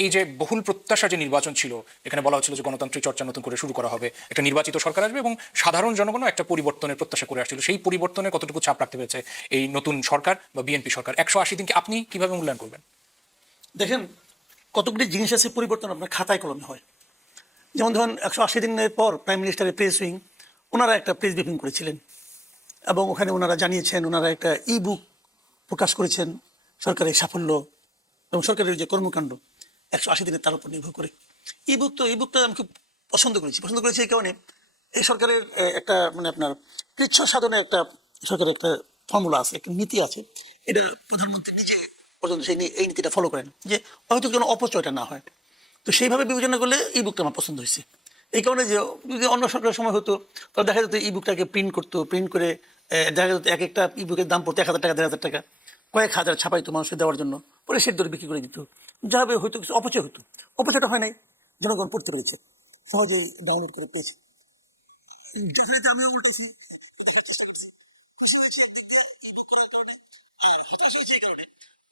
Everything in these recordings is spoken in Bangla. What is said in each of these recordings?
এই যে বহুল প্রত্যাশা যে নির্বাচন ছিল, এখানে বলা হচ্ছিল যে গণতান্ত্রিক চর্চা নতুন করে শুরু করা হবে, একটা নির্বাচিত সরকার আসবে এবং সাধারণ জনগণও একটা পরিবর্তনের প্রত্যাশা করে আসছিল, সেই পরিবর্তনের কতটুকু ছাপ রাখতে পেরেছে এই নতুন সরকার বা বিএনপি সরকার? 180 দিনকে আপনি কিভাবে মূল্যায়ন করবেন? দেখেন, কতগুলি জিনিস আছে পরিবর্তন আপনার খাতায় কলমে হয়। যেমন ধরুন 180 দিনের পর প্রাইম মিনিস্টারের প্রেস উইং ওনারা একটা প্রেস ব্রিফিং করেছিলেন এবং ওখানে ওনারা জানিয়েছেন, ওনারা একটা ই বুক প্রকাশ করেছেন সরকারের সাফল্য এবং সরকারের যে কর্মকাণ্ড 180 দিনের তার উপর নির্ভর করে। ই বুকটা আমি খুব পছন্দ করেছি এই কারণে, এই সরকারের একটা মানে আপনার কৃচ্ছ সাধনে একটা সরকারের একটা ফর্মুলা আছে, একটা নীতি আছে। এটা প্রধানমন্ত্রী নিজে পর্যন্ত এই নীতিটা ফলো করেন যে হয়তো কোনো অপচয়টা না হয়। তো সেইভাবে বিবেচনা করলে ই বুকটা আমার পছন্দ হয়েছে। এই কারণে যে যদি অন্য সরকারের সময় হতো তাহলে দেখা যেত ই বুকটাকে প্রিন্ট করে দেখা যেত এক একটা ই বুকের দাম পড়তো 1,000 টাকা 1,500 টাকা, কয়েক হাজার ছাপাইতো মানুষের দেওয়ার জন্য, পরে সেট দরে বিক্রি করে দিত। যাবে হয়তো কিছু অপচয় হতো, অপচয়টা হয় নাই, জনগণ পড়তে পেরেছে, সহজেই ডাউনলোড করে পেয়েছে। আমিও উল্টাছি,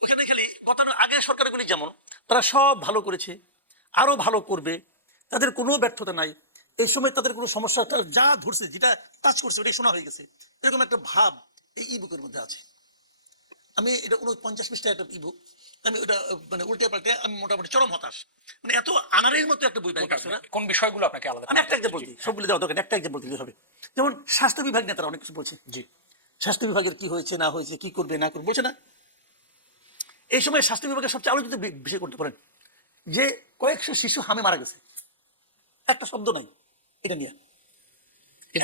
ওখানে খালি গতানোর আগে সরকারগুলি যেমন তারা সব ভালো করেছে, আরো ভালো করবে, তাদের কোনো ব্যর্থতা নাই, এই সময় তাদের কোনো সমস্যা, তারা যা ধরছে যেটা টাচ করছে ওটাই শোনা হয়ে গেছে, এরকম একটা ভাব এই ই বুকের মধ্যে আছে। আমি এটা 49 পৃষ্ঠা একটা ই বুক, আমি ওটা মানে উল্টে পাল্টে আমি মোটামুটি চরম হতাশ। মানে এত আনারের মতো একটা বই পাই। কোন বিষয়গুলো আপনাকে আলাদা? আমি একটা এক্সাম্পল দিই, সবগুলো দেওয়া দরকার, একটা এক্সাম্পল দিতে হবে। যেমন স্বাস্থ্য বিভাগ নিয়ে তারা অনেক কিছু বলছে। জি, স্বাস্থ্য বিভাগের কি হয়েছে না হয়েছে, কি করবে না করবে বলছে না। এই সময় স্বাস্থ্য বিভাগের সবচেয়ে আলোচিত বিষয় করতে পারেন যে কয়েকশো শিশু হামে মারা গেছে, একটা শব্দ নাই এটা নিয়ে,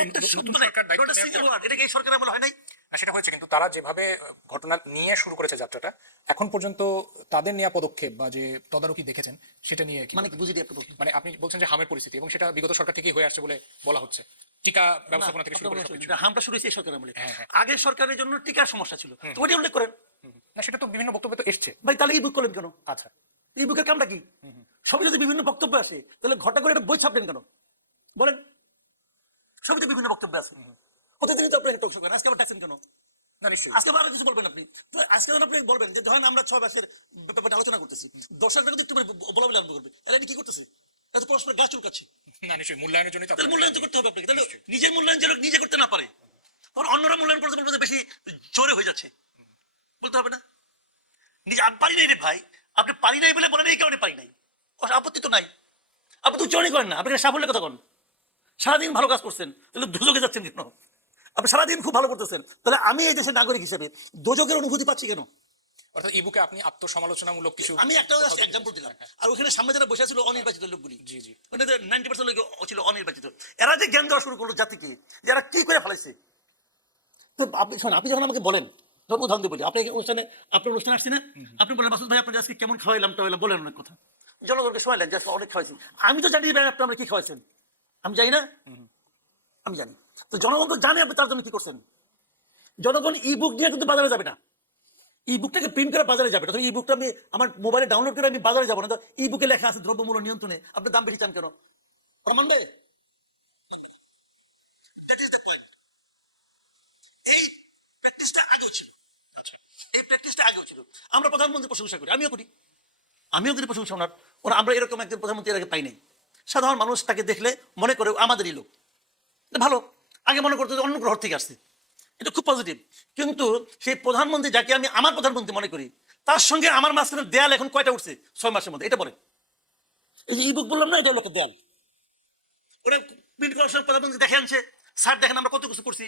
একটা শব্দ নাই। এটা কি এই সরকারের আমলে হয় নাই? সেটা হয়েছে, কিন্তু তারা যেভাবে ঘটনা নিয়ে শুরু করেছে যাত্রাটা, এখন পর্যন্ত তাদের নেওয়া পদক্ষেপ বা যে তদারকি দেখেছেন সেটা নিয়ে কি মানে কি বুঝি দিয়ে আপনি মানে আপনি বলছেন যে হামের পরিস্থিতি এবং সেটা বিগত সরকার থেকেই হয়ে আসছে বলে বলা হচ্ছে, টিকা ব্যবস্থাপনা থেকে শুরু করে সবকিছু। হামটা শুরু হয়েছে এই সরকারের আমলে। হ্যাঁ, হ্যাঁ। আগের সরকারের জন্য টিকার সমস্যা ছিল, তো ওইটা উল্লেখ করেন। না, সেটা তো বিভিন্ন বক্তব্যে তো এসছে। ভাই তাহলে ই বুক করলেন কেন? আচ্ছা, ই বুকের কামটা কি? সবই যদি বিভিন্ন বক্তব্য আসে তাহলে ঘটা করে একটা বই ছাপলেন কেন বলেন? সবই তো বিভিন্ন বক্তব্য আছে, প্রতিদিনই তো আপনার টক শো করেন, আজকে আবার ডাকছেন কেন? না নিশ্চয়ই। আজকে আরো কিছু বলবেন আপনি, আজকে আপনি বলবেন যে ধরেন আমরা 6 মাসের ব্যাপারে আলোচনা করতেছি, দর্শকরা কিন্তু একটু বলা বলে আরম্ভ করবে, এরা কি করতেছে, এত পরস্পর গাছ চুলকাচ্ছে। না নিশ্চয়ই, মূল্যায়নের জন্য তাহলে মূল্যায়ন তো করতে হবে আপনাকে, তাহলে নিজের মূল্যায়ন যে লোক নিজে করতে না পারে তখন অন্যরা মূল্যায়ন করতে বলতে বেশি জোরে হয়ে যাচ্ছে, বলতে হবে না নিজে আমি পারি নাই রে ভাই, আপনি পারি নাই বলে বলেন এই কারণে পারি নাই, আপত্তি তো নাই। আপনি তো উচ্চারণই করেন না, আপনি সাফল্যের কথা কন, সারাদিন ভালো কাজ করছেন, তাহলে দুযোগে যাচ্ছেন কেন? আপনি সারাদিন খুব ভালো করতেছেন, তাহলে আমি এই দেশের নাগরিক হিসেবে দোজকের অনুভূতি পাচ্ছি কেন? অর্থাৎ ইবুকে আপনি আত্মসমালোচনামূলক কিছু, আমি একটা এক্সাম্পল দিলাম, আর ওখানে সামনে যারা বসে ছিল অনির্বাচিত লোকগুলি, জি জি, 90% লোক ছিল অনির্বাচিত, এরা যে জ্ঞান দেওয়া শুরু করলো জাতিকে, যারা কি করে ফেলাইছে। তো আপনি শোন, আপনি যখন আমাকে বলেন, ধরুন উদাহরণ দিয়ে বলি, আপনি অনুষ্ঠানে আপনার অনুষ্ঠানে আসছি না, আপনি বলেন মাসুদ ভাই আপনার আজকে কেমন খাওয়াইলাম টাওয়াইলাম, বলেন অনেক কথা, জনগণকে শোয়াইলেন যে অনেক খাওয়াইছি, আমি তো জানি আপনি আমরা কি খাওয়াইছেন, আমি জানি না, আমি জানি। তো জনগণ তো জানে আপনি তার জন্য কি করছেন। জনগণ ই বুক নিয়ে কিন্তু বাজারে যাবে না, ই বুকটাকে প্রিন্ট করে বাজারে যাবে না। ই বুকটা আমি আমার মোবাইলে ডাউনলোড করে আমি বাজারে যাবো না, তো ই বুকে লেখা আছে দ্রব্যমূল্য নিয়ন্ত্রণে, আপনি দাম বেশি চান কেন? প্রমাণ দেয়। আমরা প্রধানমন্ত্রী প্রশংসা করি, আমিও করি প্রশংসা ওনার, ওরা আমরা এরকম একজন প্রধানমন্ত্রী এর আগে পাই নাই। সাধারণ মানুষ তাকে দেখলে মনে করে আমাদেরই লোক, ভালো। আগে মনে করতো অন্য গ্রহ থেকে আসছে, এটা খুব পজিটিভ। কিন্তু সেই প্রধানমন্ত্রী যাকে আমি আমার প্রধানমন্ত্রী মনে করি, তার সঙ্গে আমার মাঝখানে দেয়াল এখন কয়টা উঠছে 6 মাসের মধ্যে, এটা বলে। এই যে ই বুক বললাম না, এটা লোকের দেয়াল। ওরা প্রিন্ট করার সময় প্রধানমন্ত্রী দেখে আনছে, স্যার দেখেন আমরা কত কিছু করছি,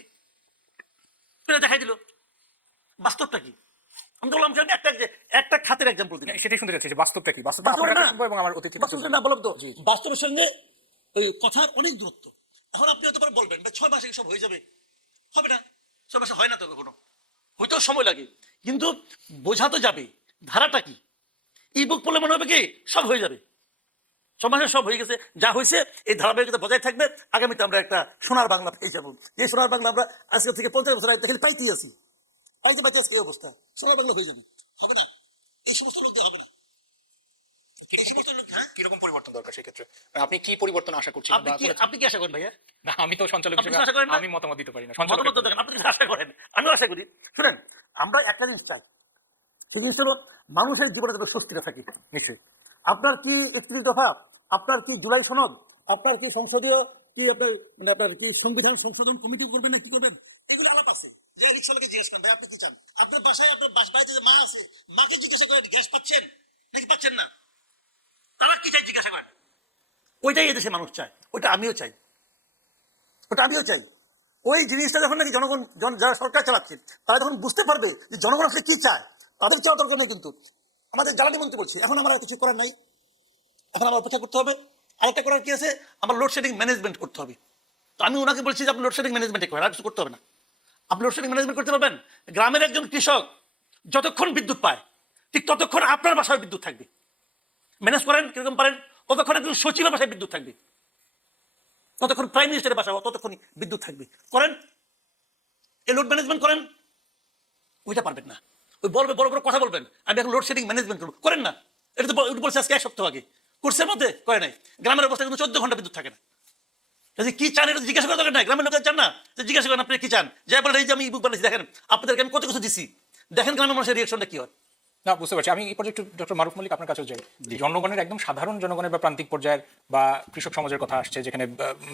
দেখাই দিল। বাস্তবটা কি? আমি বললাম একটা খাতের এক্সাম্পল দিলাম, সেটাই শুনতে চাচ্ছি যে বাস্তবটা কি, বাস্তবটা এবং আমার অতিথি না বললাম তো, বাস্তবের সঙ্গে ওই কথার অনেক দূরত্ব। এখন আপনি হয়তো বলবেন 6 মাসে সব হয়ে যাবে, হবে না, 6 মাসে হয় না তো কখনো, হয়তো সময় লাগে, কিন্তু বোঝা তো যাবে ধারাটা কি। ই বুক পড়লে মনে হবে কি সব হয়ে যাবে, 6 মাসে সব হয়ে গেছে, যা হয়েছে এই ধারাবাহিকতা বজায় থাকবে, আগামীতে আমরা একটা সোনার বাংলা পেয়ে যাবো। এই সোনার বাংলা আমরা আজকে থেকে 50 বছর আগে খালি পাইতেই আছি, পাইতে আজকে এই অবস্থা, সোনার বাংলা হয়ে যাবে, হবে না, এই সমস্ত লোকদের হবে না। কিরকম পরিবর্তন দরকার সেক্ষেত্রে, আপনি কি পরিবর্তন আশা করছেন? আপনি কি আশা করেন ভাইয়া? না, আমি তো সঞ্চালক হিসেবে আমি মতামত দিতে পারি না। মতামত দেখেন, আপনি আশা করেন, আমিও আশা করি। শুনেন, আমরা একটা জিনিস চাই, সেই জিনিস হলো মানুষের জীবনে যেন স্বস্তিটা থাকে। নিশ্চয়ই আপনার কি ৩১ দফা, আপনার কি জুলাই সনদ, আপনার কি সংসদীয় কি আপনার মানে আপনার কি সংবিধান সংশোধন কমিটি করবেন না কি করবেন, এগুলো আলাপ আছে। যে রিক্সাওয়ালাকে জিজ্ঞেস করেন ভাই আপনি কি চান, আপনার বাসায় আপনার বাড়িতে যে মা আছে মাকে জিজ্ঞাসা করেন গ্যাস পাচ্ছেন নাকি পাচ্ছেন না, তারা কি চাই জিজ্ঞাসা করেন। ওইটাই এদেশে মানুষ চায়, ওটা আমিও চাই, ওটা আমিও চাই। ওই জিনিসটা যখন নাকি জনগণ যারা সরকার চালাচ্ছে তারা যখন বুঝতে পারবে যে জনগণ আসলে কি চায়, তাদের চাওয়া দরকার নেই। কিন্তু আমাদের জ্বালানি মন্ত্রী বলছি এখন আমার আর কিছু করার নাই, এখন আমার অপেক্ষা করতে হবে। আরেকটা করার কি আছে, আমার লোডশেডিং ম্যানেজমেন্ট করতে হবে। তো আমি ওনাকে বলছি যে আপনি লোডশেডিং ম্যানেজমেন্টে করেন, আর কিছু করতে হবে না। আপনি লোডশেডিং ম্যানেজমেন্ট করতে পারবেন, গ্রামের একজন কৃষক যতক্ষণ বিদ্যুৎ পায় ঠিক ততক্ষণ আপনার বাসায় বিদ্যুৎ থাকবে। ম্যানেজ করেন কিরকম পারেন, ততক্ষণ একজন সচিবের বাসায় বিদ্যুৎ থাকবে, ততক্ষণ প্রাইম মিনিস্টারের বাসায় ততক্ষণই বিদ্যুৎ থাকবে। করেন এই লোড ম্যানেজমেন্ট করেন, ওইটা পারবেন না। ওই বলবে বড় বড় কথা বলবেন আমি এখন লোডশেডিং ম্যানেজমেন্ট করবো, করেন না। এটা তো বলছে আজকে 1 সপ্তাহ আগে, কোর্সের মধ্যে করে নাই। গ্রামের অবস্থা কিন্তু 14 ঘন্টা বিদ্যুৎ থাকে না। কি চান এটা জিজ্ঞাসা করা দরকার নাই, গ্রামের লোকের চান না জিজ্ঞাসা করেন আপনি কি চান, যাই বলেন এই যে আমি ই বুক বানাইছি দেখেন আপনাদেরকে আমি কত কিছু দিছি, দেখেন গ্রামের মানুষের রিয়াকশনটা কি হয়। না, বুঝতে পারছি। আমি এই পর্যায়ে একটু ডক্টর মারুফ মল্লিক আপনার কাছেও যাই। জনগণের একদম সাধারণ জনগণের বা প্রান্তিক পর্যায়ের বা কৃষক সমাজের কথা আসছে, যেখানে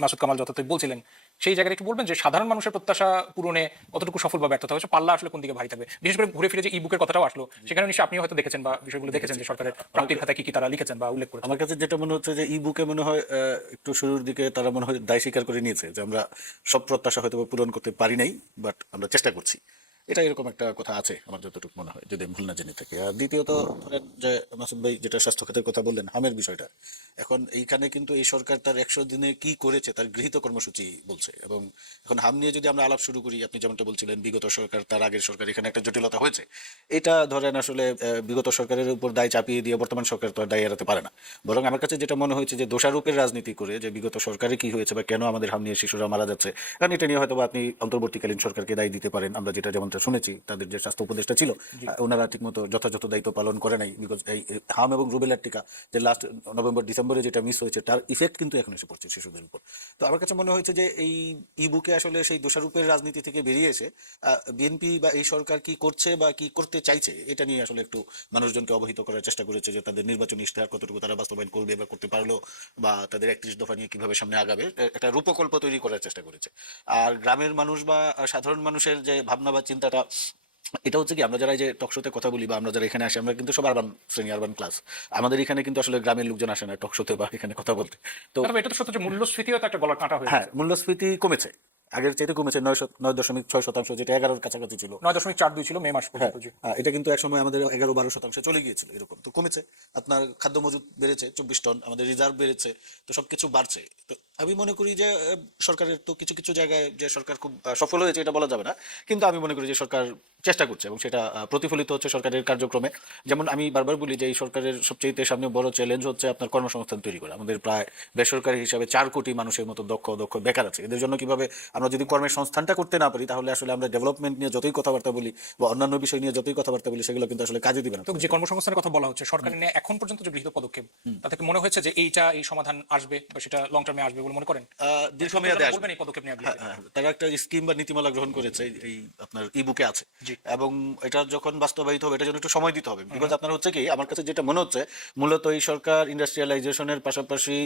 মাসুদ কামাল যথার্থই বলছিলেন, সেই জায়গায় একটু বলবেন যে সাধারণ মানুষের প্রত্যাশা পূরণে কতটুকু সফল বা ব্যর্থতা হয়েছে, পাল্লা আসলে কোন দিকে ভারী থাকবে। বিশেষ করে ঘুরে ফিরে যে ই বুকের কথাটাও আসলো, সেখানে নিশ্চয়ই আপনিও হয়তো দেখেছেন বা বিষয়গুলো দেখেছেন যে সরকারের প্রাপ্তির খাতায় কি কি তারা লিখেছেন বা উল্লেখ করেছেন। আমার কাছে যেটা মনে হচ্ছে যে ই বুকে মনে হয় একটু শুরুর দিকে তারা মনে হয় দায় স্বীকার করে নিয়েছে যে আমরা সব প্রত্যাশা হয়তো বা পূরণ করতে পারি নাই, বাট আমরা চেষ্টা করছি। এটা এরকম একটা কথা আছে আমার যতটুকু মনে হয়, যদি ভুল না জেনে থাকি। আর দ্বিতীয়ত ধরেন যে মাসুদ ভাই যেটা স্বাস্থ্য খাতের কথা বললেন, হামের বিষয়টা, এখন এইখানে কিন্তু এই সরকার তার 100 দিনে কি করেছে তার গৃহীত কর্মসূচি বলছে। এবং এখন হাম নিয়ে যদি আমরা আলাপ শুরু করি, আপনি যেমনটা বলছিলেন বিগত সরকার তার আগের সরকার, এখানে একটা জটিলতা হয়েছে। এটা ধরেন আসলে বিগত সরকারের উপর দায় চাপিয়ে দিয়ে বর্তমান সরকার তো আর দায় এড়াতে পারে না। বরং আমার কাছে যেটা মনে হয়েছে যে দোষারোপের রাজনীতি করে যে বিগত সরকারে কি হয়েছে বা কেন আমাদের হাম নিয়ে শিশুরা মারা যাচ্ছে, কারণ এটা নিয়ে হয়তো বা আপনি অন্তর্বর্তীকালীন সরকারকে দায়ী দিতে পারেন। আমরা যেটা যেমনটা শুনেছি তাদের যে স্বাস্থ্য উপদেষ্টা ছিল ওনারা ঠিকমতো যথাযথ দায়িত্ব পালন করে নাই। বিকজ এই হাম এবং রুবেলার টিকা যে লাস্ট নভেম্বর ডিসেম্বরে যেটা মিস হয়েছে তার ইফেক্ট কিন্তু এখন এসে পড়ছে শিশুদের উপর। তো আমার কাছে মনে হয়েছে যে এই ই বুকে আসলে সেই দোষারোপের রাজনীতি থেকে বেরিয়ে এসে বিএনপি বা এই সরকার কি করছে বা কি করতে চাইছে এটা নিয়ে আসলে একটু মানুষজনকে অবহিত করার চেষ্টা করেছে, যে তাদের নির্বাচনী ইশতেহার কতটুকু তারা বাস্তবায়ন করবে বা করতে পারলো, বা তাদের 31 দফা নিয়ে কিভাবে সামনে আগাবে একটা রূপকল্প তৈরি করার চেষ্টা করেছে। আর গ্রামের মানুষ বা সাধারণ মানুষের যে ভাবনা বা চিন্তাটা, এটা হচ্ছে কি আমরা যারা এই যে টকশোতে কথা বলি বা আমরা যারা এখানে আসি, আমরা কিন্তু সব আরবান শ্রেণী, আরবান ক্লাস। আমাদের এখানে কিন্তু আসলে গ্রামের লোকজন আসে না টকশোতে বা এখানে কথা বলতে। তো তবে এটা তো সত্য যে মূল্যস্ফীতিও তো একটা গলার কাঁটা হয়ে হ্যাঁ, গেছে। মূল্যস্ফীতি কমেছে, আগের চাইতে কমেছে 9.6%, যেটা 11-র কাছাকাছি ছিল। 9.42 ছিল মে মাস হ্যাঁ, পর্যন্ত। জি। এটা কিন্তু একসময় আমাদের 11-12% চলে গিয়েছিল, এরকম তো কমেছে। আপনার খাদ্য মজুদ বেড়েছে 24 টন, আমাদের রিজার্ভ বেড়েছে, তো সবকিছু বাড়ছে। তো আমি মনে করি যে সরকারের তো কিছু কিছু জায়গায় যে সরকার খুব সফল হয়েছে এটা বলা যাবে না, কিন্তু আমি মনে করি যে সরকার চেষ্টা করছে এবং সেটা প্রতিফলিত হচ্ছে সরকারের কার্যক্রমে। যেমন আমি বারবার বলি যে এই সরকারের সবচেয়ে সামনে বড় চ্যালেঞ্জ হচ্ছে আপনার কর্মসংস্থান তৈরি করা। আমাদের প্রায় বেসরকারি হিসাবে 4 কোটি মানুষের মতো দক্ষ দক্ষ বেকার আছে। এদের জন্য কিভাবে আমরা যদি কর্মের সংস্থানটা করতে না পারি, তাহলে আসলে আমরা ডেভেলপমেন্ট নিয়ে যতই কথাবার্তা বলি বা অন্যান্য বিষয় নিয়ে যতই কথাবার্তা বলি, সেগুলো কিন্তু আসলে কাজে দিবে না। তো যে কর্মসংস্থানের কথা বলা হচ্ছে, সরকারের নিয়ে এখন পর্যন্ত যে গৃহীত পদক্ষেপ, তাতে কি মনে হয়েছে যে এই সমাধান আসবে বা সেটা লং টার্মে আসবে বলে মনে করেন? দীর্ঘমেয়াদে আসবে। বলবেন এই পদক্ষেপ নিয়ে হ্যাঁ, হ্যাঁ, তারা একটা স্কিম বা নীতিমালা গ্রহণ করেছে, এই আপনার ই বুকে আছে। জি। এবং এটা যখন বাস্তবায়িত হবে এটার জন্য একটু সময় দিতে হবে। বিকজ আপনার হচ্ছে কি, আমার কাছে যেটা মনে হচ্ছে মূলত এই সরকার ইন্ডাস্ট্রিয়ালাইজেশনের পাশাপাশি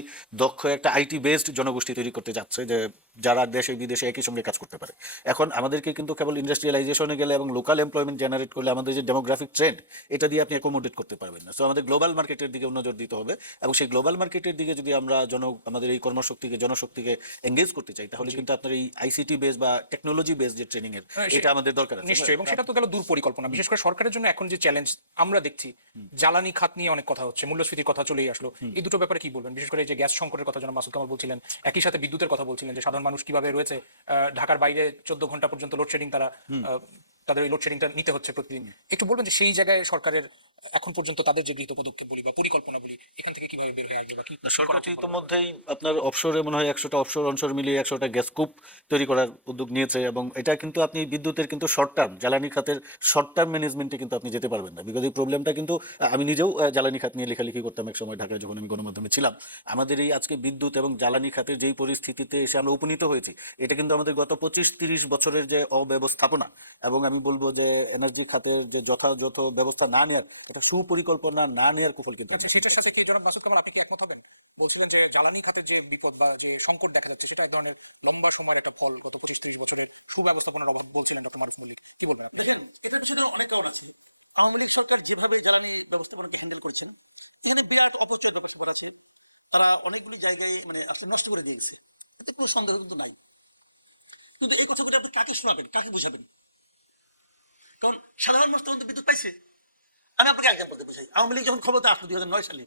দক্ষ একটা আইটি বেসড জনগোষ্ঠী তৈরি করতে যাচ্ছে, যে যারা দেশে বিদেশে একই সঙ্গে কাজ করতে পারে। এখন আমাদেরকে কিন্তু কেবল ইন্ডাস্ট্রিয়ালাইজেশনে গেলে এবং লোকাল এমপ্লয়মেন্ট জেনারেট করলে আমাদের যে ডেমোগ্রাফিক ট্রেন্ড, এটা দিয়ে আপনি অ্যাকোমোডেট করতে পারবেন না। সো আমাদের গ্লোবাল মার্কেটের দিকে নজর দিতে হবে, এবং সেই গ্লোবাল মার্কেটের দিকে যদি আমরা আমাদের এই কর্মশক্তিকে জনশক্তিকে এঙ্গেজ করতে চাই, তাহলে কিন্তু আপনার এই আইসিটি বেস বা টেকনোলজি বেস যে ট্রেনিং এর, এটা আমাদের দরকার আছে নিশ্চয়ই। এবং সেটা তো গেল দূর পরিকল্পনা। বিশেষ করে সরকারের জন্য এখন যে চ্যালেঞ্জ আমরা দেখছি, জ্বালানি খাত নিয়ে অনেক কথা হচ্ছে, মূল্যস্ফীতির কথা চলেই আসলো। এই দুটো ব্যাপারে কি বলবেন? বিশেষ করে এই যে গ্যাস সংকটের কথা যেন মাসুদ কামাল বলছিলেন, একই সাথে বিদ্যুতের কথা বলছিলেন, যে সাধারণ মানুষ কিভাবে রয়েছে ঢাকার বাইরে 14 ঘন্টা পর্যন্ত লোডশেডিং, তাদের ওই লোডশেডিংটা নিতে হচ্ছে প্রতিদিন। একটু বলবেন যে সেই জায়গায় সরকারের এখন পর্যন্ত তাদের যে গৃহীত পদক্ষেপ বলি বা পরিকল্পনা বলি, এখান থেকে কিভাবে বের হয়ে আসবে বা কি সরকার ইতিমধ্যেই আপনার অফশোরে মনে হয় 100টা অফশোর অনশোর মিলিয়ে 100টা গ্যাস কূপ তৈরি করার উদ্যোগ নিয়েছে। এবং এটা কিন্তু আপনি বিদ্যুতের কিন্তু শর্ট টার্ম জ্বালানি খাতের শর্ট টার্ম ম্যানেজমেন্টে কিন্তু আপনি যেতে পারবেন না। বিকজ এই প্রবলেমটা কিন্তু আমি নিজেও জ্বালানি খাত নিয়ে লেখালেখি করতাম এক সময় ঢাকায়, যখন আমি গণমাধ্যমে ছিলাম। আমাদের এই আজকে বিদ্যুৎ এবং জ্বালানি খাতের যেই পরিস্থিতিতে এসে আমরা উপনীত হয়েছি, এটা কিন্তু আমাদের গত 25-30 বছরের যে অব্যবস্থাপনা। এবং আমি আমি বলবো যে এনার্জি খাতের যে যথাযথ ব্যবস্থা না নেওয়ার, একটা সুপরিকল্পনা না নেওয়ার কুফল কিন্তু আচ্ছা, সেটার সাথে কি জনাব মাসুদ কামাল আপনি কি একমত হবেন? বলছিলেন যে জ্বালানি খাতের যে বিপদ বা যে সংকট দেখা যাচ্ছে সেটা এক ধরনের লম্বা সময়ের একটা ফল, গত 25-30 বছরের সুব্যবস্থাপনার অভাব বলছিলেন ডক্টর মারুফ মল্লিক, কি বলবেন আপনি? দেখেন, এটা বিষয়টা অনেক কারণ আছে। আওয়ামী লীগ সরকার যেভাবে জ্বালানি ব্যবস্থাপনাকে হ্যান্ডেল করছেন, এখানে বিরাট অপচয় ব্যবস্থাপনা আছে। তারা অনেকগুলি জায়গায় মানে আসলে নষ্ট করে দিয়েছে, এতে কোনো সন্দেহ কিন্তু নাই। কিন্তু এই কথাগুলো আপনি কাকে শোনাবেন, কাকে বুঝাবেন? কারণ সাধারণ মানুষ তখন তো বিদ্যুৎ পাইছে। আমি আপনাকে এক্সাম্পল দিয়ে বুঝাই। আওয়ামী লীগ যখন ক্ষমতা আসলো 2009 সালে,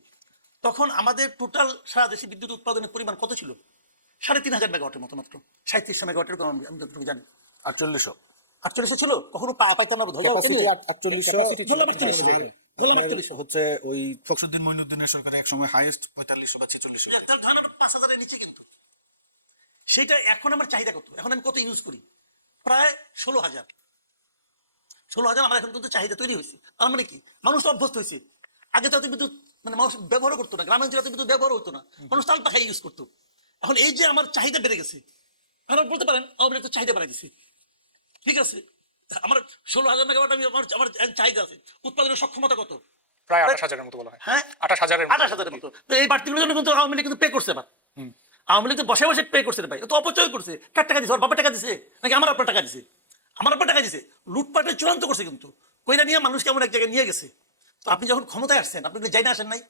তখন আমাদের টোটাল সারা দেশে বিদ্যুৎ উৎপাদনের পরিমাণ কত ছিল? 3,500 মেগাওয়াটের মতো, মাত্র 3700 মেগাওয়াটের, আমি যতটুকু জানি। 4800 4800 ছিল, কখনো পাইতাম না বোধহয়। হচ্ছে ওই ফখরুদ্দিন মঈনুদ্দিনের সরকার এক সময় হাইয়েস্ট 4500 বা 4600। তার ধারণা 5000-এর নিচে, কিন্তু সেটা এখন আমার চাহিদা কত, এখন আমি কত ইউজ করি? প্রায় 16,000। 16,000 আমার এখন কিন্তু চাহিদা তৈরি হয়েছে। তার মানে কি, মানুষ তো অভ্যস্ত হয়েছে। আগে তো এত বিদ্যুৎ মানে মানুষ ব্যবহার করতো না, গ্রামাঞ্চলে এত বিদ্যুৎ ব্যবহার হতো না, মানুষ তাল পাখাই ইউজ করতো। এখন এই যে আমার চাহিদা বেড়ে গেছে, আপনারা বলতে পারেন আওয়ামী লীগ তো চাহিদা বাড়াই দিচ্ছে, ঠিক আছে। আমার 16,000 মেগাওয়াট, আমি আমার চাহিদা আছে, উৎপাদনের সক্ষমতা কত? প্রায় 28,000-এর মতো বলা হয়। হ্যাঁ, 28,000-এর মতো। তো এই বাড়তিগুলোর জন্য কিন্তু আওয়ামী লীগ কিন্তু পে করছে। আবার আওয়ামী লীগ তো বসে বসে পে করছে ভাই, তো অপচয় করছে। কার টাকা দিছে? ওর বাবার টাকা দিছে নাকি আমার আপনার টাকা দিছে? আমার আপনার টাকা দিছে। লুটপাটের চূড়ান্ত করছে কিন্তু, কইরা নিয়ে মানুষকে এমন এক জায়গায় নিয়ে গেছে। তো আপনি যখন ক্ষমতায় আসছেন, আপনি তো জানিয়ে আসেন নাই,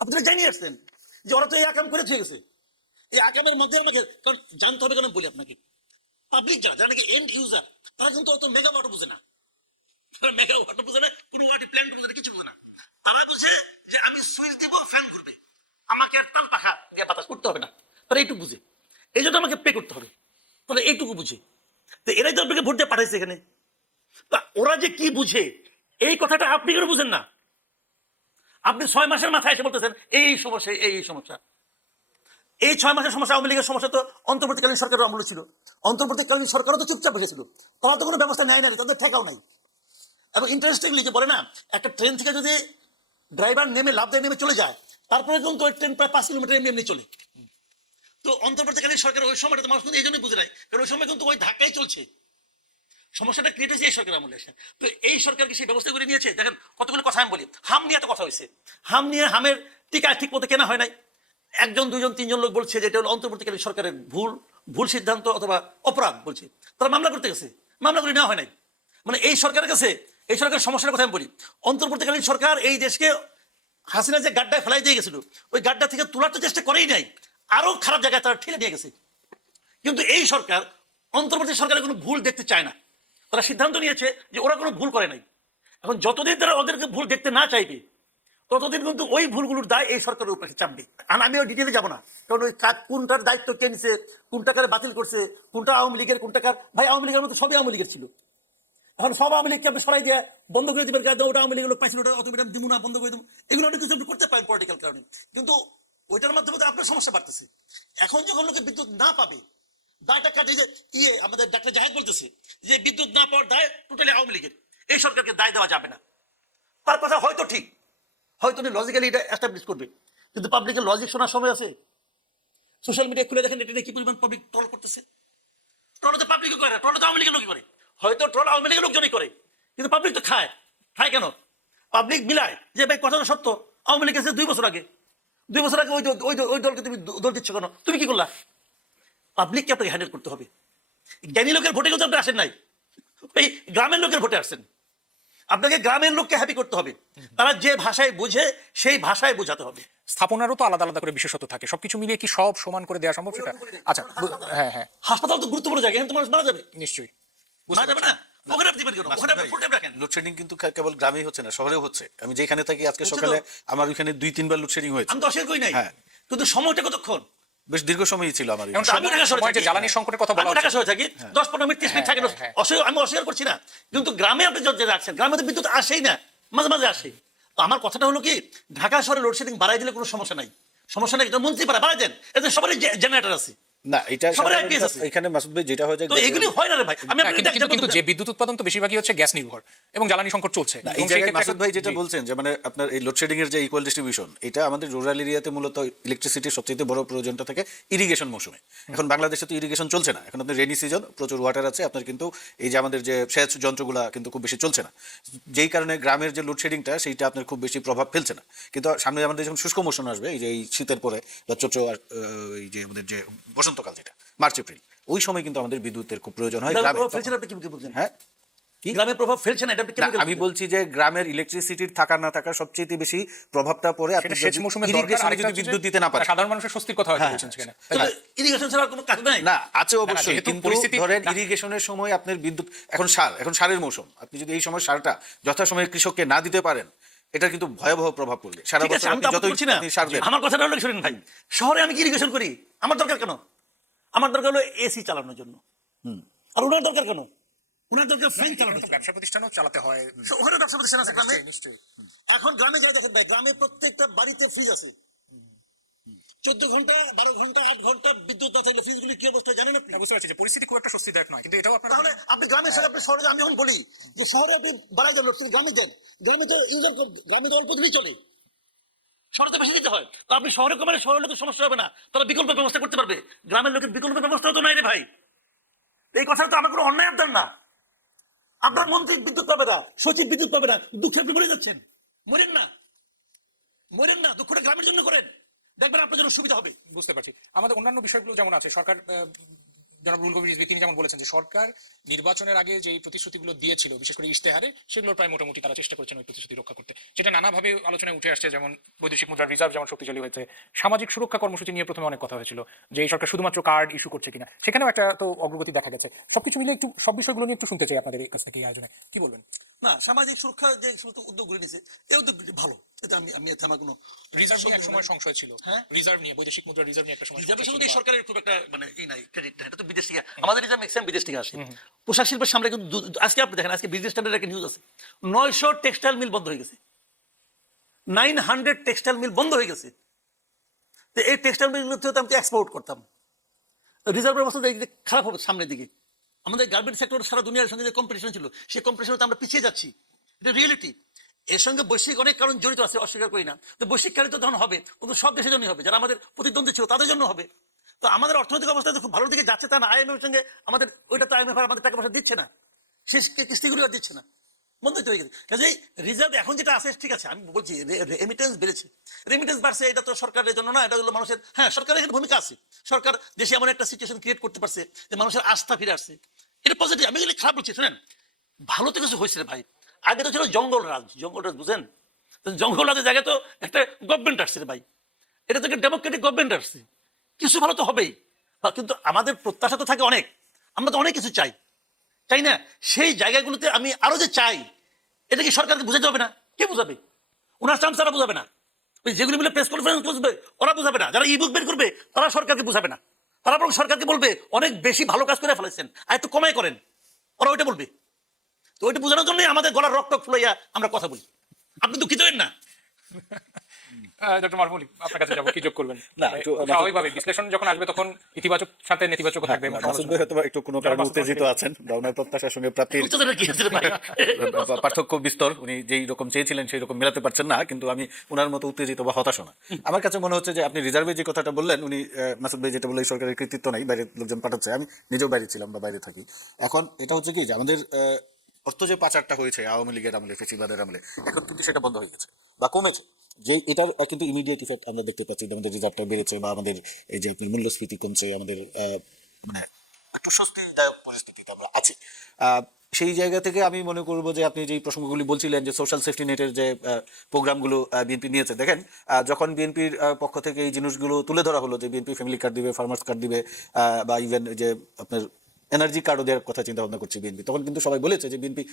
আপনি তো জানিয়ে আসছেন যে ওরা তো এই আকাম করে থয়ে গেছে। এই আকামের মধ্যে আমাকে কারণ জানতে হবে, কেন বলি আপনাকে, পাবলিক যারা নাকি এন্ড ইউজার, তারা কিন্তু অত মেগাওয়াট বুঝে না, মেগাওয়াট বুঝে না, কোনো ওয়াটি প্ল্যান্ট বুঝে না, কিছু বুঝে না। তারা বুঝে যে আমি সুইচ দিব, ফ্যান করবে, আমাকে আর তাল পাখা দিয়ে বাতাস করতে হবে না। তারা এইটুকু বুঝে, এই জন্য আমাকে পে করতে হবে, তাহলে এইটুকু বুঝে। তো এরাই তো আপনাকে ভোট দিয়ে পাঠাইছে এখানে। তা ওরা যে কি বুঝে, এই কথাটা আপনি কেন বুঝেন না? আপনি 6 মাসের মাথায় এসে বলতেছেন এই সমস্যা, এই সমস্যা। এই 6 মাসের সমস্যা, আওয়ামী লীগের সমস্যা তো অন্তর্বর্তীকালীন সরকারের আমলে ছিল। অন্তর্বর্তীকালীন সরকারও তো চুপচাপ বসেছিল, তারা তো কোনো ব্যবস্থা নেয় না, তাদের ঠেকাও নাই। এবং ইন্টারেস্টিংলি যে বলে না, একটা ট্রেন থেকে যদি ড্রাইভার নেমে লাফ দিয়ে নেমে চলে যায়, তারপরে কিন্তু ওই ট্রেন প্রায় 5 কিলোমিটার এমনি এমনি চলে। তো অন্তর্বর্তীকালীন সরকার ওই সময়টা তো মানুষ কিন্তু এই জন্যই বুঝে নাই, কারণ ওই সময় কিন্তু ওই ধাক্কাই চলছে। সমস্যাটা ক্রিয়েট হয়েছে এই সরকার আমলে এসে। তো এই সরকারকে সেই ব্যবস্থা করে নিয়েছে। দেখেন কতগুলো কথা আমি বলি, হাম নিয়ে এত কথা হয়েছে, হাম নিয়ে হামের টিকা ঠিক মতো কেনা হয় নাই। 1 2 3 লোক বলছে যে এটা হলো অন্তর্বর্তীকালীন সরকারের ভুল সিদ্ধান্ত অথবা অপরাধ বলছে, তারা মামলা করতে গেছে, মামলা করে নেওয়া হয় নাই। মানে এই সরকারের কাছে, এই সরকারের সমস্যার কথা আমি বলি, অন্তর্বর্তীকালীন সরকার এই দেশকে হাসিনা যে গাড্ডায় ফেলাই দিয়ে গেছিল, ওই গাড্ডা থেকে তোলার তো চেষ্টা করেই নাই, আরো খারাপ জায়গায় তারা ঠেলে নিয়ে গেছে। কিন্তু এই সরকার অন্তর্বর্তী সরকারের কোনো ভুল দেখতে চায় না। তারা সিদ্ধান্ত নিয়েছে যে ওরা কোনো ভুল করে নাই। এখন যতদিন তারা ওদেরকে ভুল দেখতে না চাইবে, ততদিন কিন্তু ওই ভুলগুলোর দায় এই সরকারের উপরে চাপবে। আর আমি ওই ডিটেলে যাবো না, কারণ ওই কোনটার দায়িত্ব কে নিছে, কোন টাকার বাতিল করছে, কোনটা আওয়ামী লীগের, কোন টাকার, ভাই আওয়ামী লীগের মতো সবই আওয়ামী লীগের ছিল। এখন সব আওয়ামী লীগকে আপনি সরাই দিয়ে বন্ধ করে দিবেন, ওটা আওয়ামী লীগের লোক পাইছিল, ওটা অত দিব না, বন্ধ করে দেবো, এগুলো অনেক কিছু আপনি করতে পারেন পলিটিক্যাল কারণে, কিন্তু ওইটার মাধ্যমে তো আপনার সমস্যা বাড়তেছে। এখন যখন লোকে বিদ্যুৎ না পাবে, দায়টা কাটে, যে আমাদের ডাক্তার জাহেদ বলতেছে যে বিদ্যুৎ না পাওয়ার দায় টোটালি আওয়ামী লীগের, এই সরকারকে দায় দেওয়া যাবে না। তার কথা হয়তো ঠিক, হয়তো উনি লজিক্যালি এটা এস্টাবলিশ করবে, কিন্তু পাবলিকের লজিক শোনার সময় আছে? সোশ্যাল মিডিয়া খুলে দেখেন এটা কি পরিমাণ পাবলিক ট্রল করতেছে। ট্রল তো পাবলিকও করে, ট্রল তো আওয়ামী লীগের লোকই করে, হয়তো ট্রল আওয়ামী লীগের লোকজনই করে, কিন্তু পাবলিক তো খায়। খায় কেন? পাবলিক মিলায় যে ভাই কথাটা সত্য, আওয়ামী লীগ এসে 2 বছর আগে, 2 বছর আগে ওই দলকে তুমি দল দিচ্ছ কেন? তুমি কি করলা? পাবলিককে আপনাকে হ্যান্ডেল করতে হবে। জ্ঞানী লোকের ভোটে কিন্তু আপনি আসেন নাই, এই গ্রামের লোকের ভোটে আসছেন। আপনাকে গ্রামের লোককে হ্যাপি করতে হবে, তারা যে ভাষায় বোঝে সেই ভাষায় বোঝাতে হবে। স্থাপনারও তো আলাদা আলাদা করে বিশেষত্ব থাকে, সবকিছু মিলিয়ে কি সব সমান করে দেওয়া সম্ভব সেটা? আচ্ছা, হ্যাঁ হ্যাঁ, হাসপাতাল তো গুরুত্বপূর্ণ জায়গা, এখানে তো মানুষ মারা যাবে, নিশ্চয়ই। মারা যাবে না, ওখানে আপনি দিবেন কেন? ওখানে আপনি ফুল টাইম রাখেন। লোডশেডিং কিন্তু কেবল গ্রামেই হচ্ছে না, শহরেও হচ্ছে। আমি যেখানে থাকি আজকে সকালে আমার ওইখানে 2-3 বার লোডশেডিং হয়েছে। আমি তো অস্বীকার করি নাই, হ্যাঁ। কিন্তু সময়টা কতক্ষণ? বেশ দীর্ঘ সময়ই ছিল আমার। এখন সময় যে জ্বালানি সংকটের কথা বলা ঢাকা হচ্ছে, শহরে থাকি, 10-15 মিনিট 30 মিনিট থাকে, হ্যাঁ। আমি অস্বীকার করছি না, কিন্তু গ্রামে আপনি যে রাখছেন, গ্রামে তো বিদ্যুৎ আসেই না, মাঝে মাঝে আসে। তো আমার কথাটা হলো কি, ঢাকা শহরে লোডশেডিং বাড়াই দিলে কোনো সমস্যা নাই, সমস্যা নাই, মন্ত্রী পাড়া বাড়াই দেন, এতে সবারই জেনারেটর আছে। না এটা সবার সাধারণত IPS আছে। এখানে মাসুদ ভাই যেটা হয় যে তো এগুলি হয় না রে ভাই, আমি হ্যাঁ, আপনাকে কিন্তু একটা কিন্তু example যে দিই। বিদ্যুৎ উৎপাদন তো বেশিরভাগই হচ্ছে গ্যাস নির্ভর এবং জ্বালানি সংকট চলছে না, এই এবং সেই জায়গায় ক্ষেত্রে মাসুদ ভাই যেটা জি। বলছেন যে মানে আপনার এই লোডশেডিং এর যে ইকুয়াল ডিস্ট্রিবিউশন, এটা আমাদের রুরাল এরিয়াতে মূলত ইলেকট্রিসিটির সবচেয়ে বড় প্রয়োজনটা থাকে ইরিগেশন মৌসুমে। এখন বাংলাদেশে তো ইরিগেশন চলছে না, এখন আপনার রেনি সিজন, প্রচুর ওয়াটার আছে আপনার, কিন্তু এই যে আমাদের যে সেচ যন্ত্রগুলা কিন্তু খুব বেশি চলছে না, যেই কারণে গ্রামের যে লোডশেডিংটা সেইটা আপনার খুব বেশি প্রভাব ফেলছে না। কিন্তু সামনে আমাদের যখন শুষ্ক মৌসুম আসবে, এই যে এই শীতের পরে বা চৈত্র আর এই যে আমাদের যে বসন্তকাল, যেটা মার্চ এপ্রিল, ওই সময় কিন্তু আমাদের বিদ্যুতের খুব প্রয়োজন হয় গ্রামের গ্রামে। প্রভাব ফেলছে না, আপনি কি বলছেন? হ্যাঁ, কি? গ্রামের প্রভাব ফেলছে না, এটা আপনি না, কেমন আমি বলছি যে গ্রামের ইলেকট্রিসিটির থাকা না থাকার সবচেয়ে বেশি প্রভাবটা পড়ে আপনি সেটা সেচ যদি মৌসুমে irrigation এ যদি বিদ্যুৎ দিতে না পারেন। সাধারণ মানুষের স্বস্তির কথা হয়তো বলছেন সেখানে তাই না? ইরিগেশন ছাড়া আর কোনো কাজ নাই। না, আছে অবশ্যই, যেহেতু কিন্তু পরিস্থিতি- ধরেন না। ইরিগেশনের সময় আপনার বিদ্যুৎ, এখন সারের মৌসুম, আপনি যদি এই সময় সারটা যথাসময়ে কৃষককে না দিতে পারেন, এটা কিন্তু ভয়াবহ প্রভাব পড়বে সারা ঠিক আছে, বছর আমি তো আপনি আপত্তি যতই করছি না। আপনি সার দেন। আমার কথাটা হলো শুনেন ভাই, শহরে আমি কি ইরিগেশন করি? আমার দরকার কেন? আমার দরকার হলো এসি চালানোর জন্য। আর ওনার দরকার কেন? ওনার দরকার ফ্যান চালানোর জন্য। ব্যবসা প্রতিষ্ঠানও চালাতে হয় ওখানে ব্যবসা প্রতিষ্ঠান আছে গ্রামে। এখন গ্রামে যা দেখেন ভাই, গ্রামে প্রত্যেকটা বাড়িতে ফ্রিজ আছে। 14 ঘন্টা 12 ঘন্টা 8 ঘন্টা বিদ্যুৎ না থাকলে ফ্রিজগুলি কি অবস্থা জানেন আপনি? বুঝতে পারছি যে পরিস্থিতি খুব একটা স্বস্তিদায়ক নয়, কিন্তু এটাও আপনারা তাহলে আপনি গ্রামের সাথে আপনি শহরে, আমি এখন বলি যে শহরে আপনি বাড়াই দেন, গ্রামে দেন, গ্রামে তো ইনকাম, গ্রামে তো অল্প দিলেই চলে, শহরে তো বেশি দিতে হয়। তো আপনি শহরে কমালে শহরের লোকের সমস্যা হবে না, তারা বিকল্প ব্যবস্থা করতে পারবে। গ্রামের লোকের বিকল্প ব্যবস্থা তো নাই রে ভাই। এই কথা তো আমার কোনো অন্যায় আপনার না। আপনার মন্ত্রী বিদ্যুৎ পাবে না, সচিব বিদ্যুৎ পাবে না, দুঃখে আপনি মরে যাচ্ছেন। মরেন না, মরেন না, দুঃখটা গ্রামের জন্য করেন, দেখবেন আপনার জন্য সুবিধা হবে। বুঝতে পারছি। আমাদের অন্যান্য বিষয়গুলো যেমন আছে, সরকার জনাব রুহুল কবির রিজভী তিনি যেমন বলেছেন যে সরকার নির্বাচনের আগে যে প্রতিশ্রুতিগুলো দিয়েছিল, বিশেষ করে ইশতেহারে, সেগুলো প্রায় মোটামুটি তারা চেষ্টা করেছেন ওই প্রতিশ্রুতি রক্ষা করতে। সেটা নানাভাবে আলোচনায় উঠে আসছে, যেমন বৈদেশিক মুদ্রার রিজার্ভ যেমন শক্তিশালী হয়েছে, সামাজিক সুরক্ষা কর্মসূচি নিয়ে প্রথমে অনেক কথা হয়েছিল যে এই সরকার শুধুমাত্র কার্ড ইস্যু করছে কিনা, সেখানেও একটা তো অগ্রগতি দেখা গেছে। সবকিছু মিলে একটু সব বিষয়গুলো নিয়ে একটু শুনতে চাই আপনাদের কাছ থেকে এই আয়োজনে, কি বলবেন? না, সামাজিক সুরক্ষা যে সমস্ত উদ্যোগগুলি নিয়েছে, এই উদ্যোগগুলি ভালো, এটা আমি এতে আমার কোনো রিজার্ভ নিয়ে এক সময় সংশয় ছিল, হ্যাঁ? রিজার্ভ নিয়ে, বৈদেশিক মুদ্রার রিজার্ভ নিয়ে একটা সময় রিজার্ভের সংশয় সঙ্গে ছিল। এই সরকারের খুব একটা মানে এই নাই, ক্রেডিট নাই, এটা তো বিদেশ থেকে, আমাদের রিজার্ভ ম্যাক্সিমাম বিদেশ থেকে আসে। পোশাক শিল্পের সামনে কিন্তু আজকে আপনি দেখেন, আজকে বিজনেস স্ট্যান্ডার্ড একটা নিউজ আছে, 900 টেক্সটাইল মিল বন্ধ হয়ে গেছে, 900 টেক্সটাইল মিল বন্ধ হয়ে গেছে। তো এই টেক্সটাইল মিল তো আমি এক্সপোর্ট করতাম, রিজার্ভের অবস্থা দেখতে খারাপ হবে সামনের দিকে। আমাদের গার্মেন্ট সেক্টর সারা দুনিয়ার সঙ্গে যে কম্পিটিশন ছিল, সেই কম্পিটিশনে আমরা পিছিয়ে যাচ্ছি, এটা রিয়েলিটি। এর সঙ্গে বৈশ্বিক অনেক কারণ জড়িত আছে, অস্বীকার করি না। তো বৈশ্বিক কারণ তো তখন হবে, কিন্তু সব দেশের জন্য হবে, যারা আমাদের প্রতিদ্বন্দ্বী ছিল তাদের জন্য হবে। তো আমাদের অর্থনৈতিক অবস্থা তো খুব ভালোর দিকে যাচ্ছে, তা না আইএমএফ সঙ্গে আমাদের ওইটা তো আইএমএফ আমাদের টাকা পয়সা দিচ্ছে না, শেষ কিস্তিগুলো আর দিচ্ছে না, বন্ধ হয়ে গেছে। কাজেই রিজার্ভ এখন যেটা আছে ঠিক আছে, আমি বলছি রেমিটেন্স বেড়েছে, রেমিটেন্স বাড়ছে, এটা তো সরকারের জন্য না, এটা হলো মানুষের। হ্যাঁ, সরকারের এখানে ভূমিকা আছে, সরকার দেশে এমন একটা সিচুয়েশন ক্রিয়েট করতে পারছে যে মানুষের আস্থা ফিরে আসছে, এটা পজিটিভ। আমি এগুলি খারাপ বলছি, শুনেন, ভালো তো কিছু হয়েছে রে ভাই। আগে তো ছিল জঙ্গল রাজ, জঙ্গল রাজ বুঝেন তো, জঙ্গল রাজের জায়গায় তো একটা গভর্নমেন্ট আসছে রে ভাই, এটা তো একটা ডেমোক্রেটিক গভর্নমেন্ট আসছে, কিছু ভালো তো হবেই। কিন্তু আমাদের প্রত্যাশা তো থাকে অনেক, আমরা তো অনেক কিছু চাই, চাই না? সেই জায়গাগুলোতে আমি আরো যে চাই, এটা কি সরকারকে বুঝাতে হবে না? কে বুঝাবে? ওনার চামচারা বুঝাবে না, ওই যেগুলি বলে প্রেস কনফারেন্স বুঝবে ওরা বুঝাবে না, যারা ইবুক বের করবে তারা সরকারকে বুঝাবে না, তারা বরং সরকারকে বলবে অনেক বেশি ভালো কাজ করে ফেলেছেন আর একটু কমাই করেন, ওরা ওইটা বলবে। তো ওইটা বোঝানোর জন্যই আমাদের গলার রক্ত ফুলাইয়া আমরা কথা বলি। আপনি দুঃখিত হবেন না। ডক্টর মারুফুল, আপনার কাছে যাবো, কি যোগ করবেন? না, একটু স্বাভাবিকভাবে বিশ্লেষণ যখন আসবে তখন ইতিবাচক সাথে নেতিবাচক থাকবে। মাসুদ ভাই হয়তো একটু কোনো কারণে উত্তেজিত আছেন, বা ওনার প্রত্যাশার সঙ্গে প্রাপ্তির উচ্চতাটা কি আছে রে ভাই? পার্থক্য বিস্তর, উনি যেই রকম চেয়েছিলেন সেই রকম মেলাতে পারছেন না, কিন্তু আমি ওনার মতো উত্তেজিত বা হতাশ না। আমার কাছে মনে হচ্ছে যে আপনি রিজার্ভে যে কথাটা বললেন, উনি মাসুদ ভাই যেটা বললেন সরকারের কৃতিত্ব নাই, বাইরের লোকজন পাঠাচ্ছে, আমি নিজেও বাইরে ছিলাম বা বাইরে থাকি। এখন এটা হচ্ছে কি যে আমাদের অর্থ যে পাচারটা হয়েছে আওয়ামী লীগের আমলে, ফেসিবাদের আমলে, এখন কিন্তু সেটা বন্ধ হয়ে গেছে বা কমেছে। যে এটার কিন্তু ইমিডিয়েট ইফেক্ট আমরা দেখতে পাচ্ছি, আমাদের রিজার্ভটা বেড়েছে বা আমাদের এই যে মূল্যস্ফীতি কমছে, আমাদের মানে একটু স্বস্তিদায়ক পরিস্থিতিতে আমরা আছি। সেই জায়গা থেকে আমি মনে করবো যে আপনি যে প্রসঙ্গগুলি বলছিলেন যে সোশ্যাল সেফটি নেটের যে প্রোগ্রামগুলো বিএনপি নিয়েছে, দেখেন যখন বিএনপির পক্ষ থেকে এই জিনিসগুলো তুলে ধরা হলো যে বিএনপি ফ্যামিলি কার্ড দিবে, ফার্মার্স কার্ড দিবে, বা ইভেন যে আপনার এনার্জি কার্ডও দেওয়ার কথা চিন্তা ভাবনা করছে বিএনপি, তখন কিন্তু সবাই বলেছে যে বিএনপি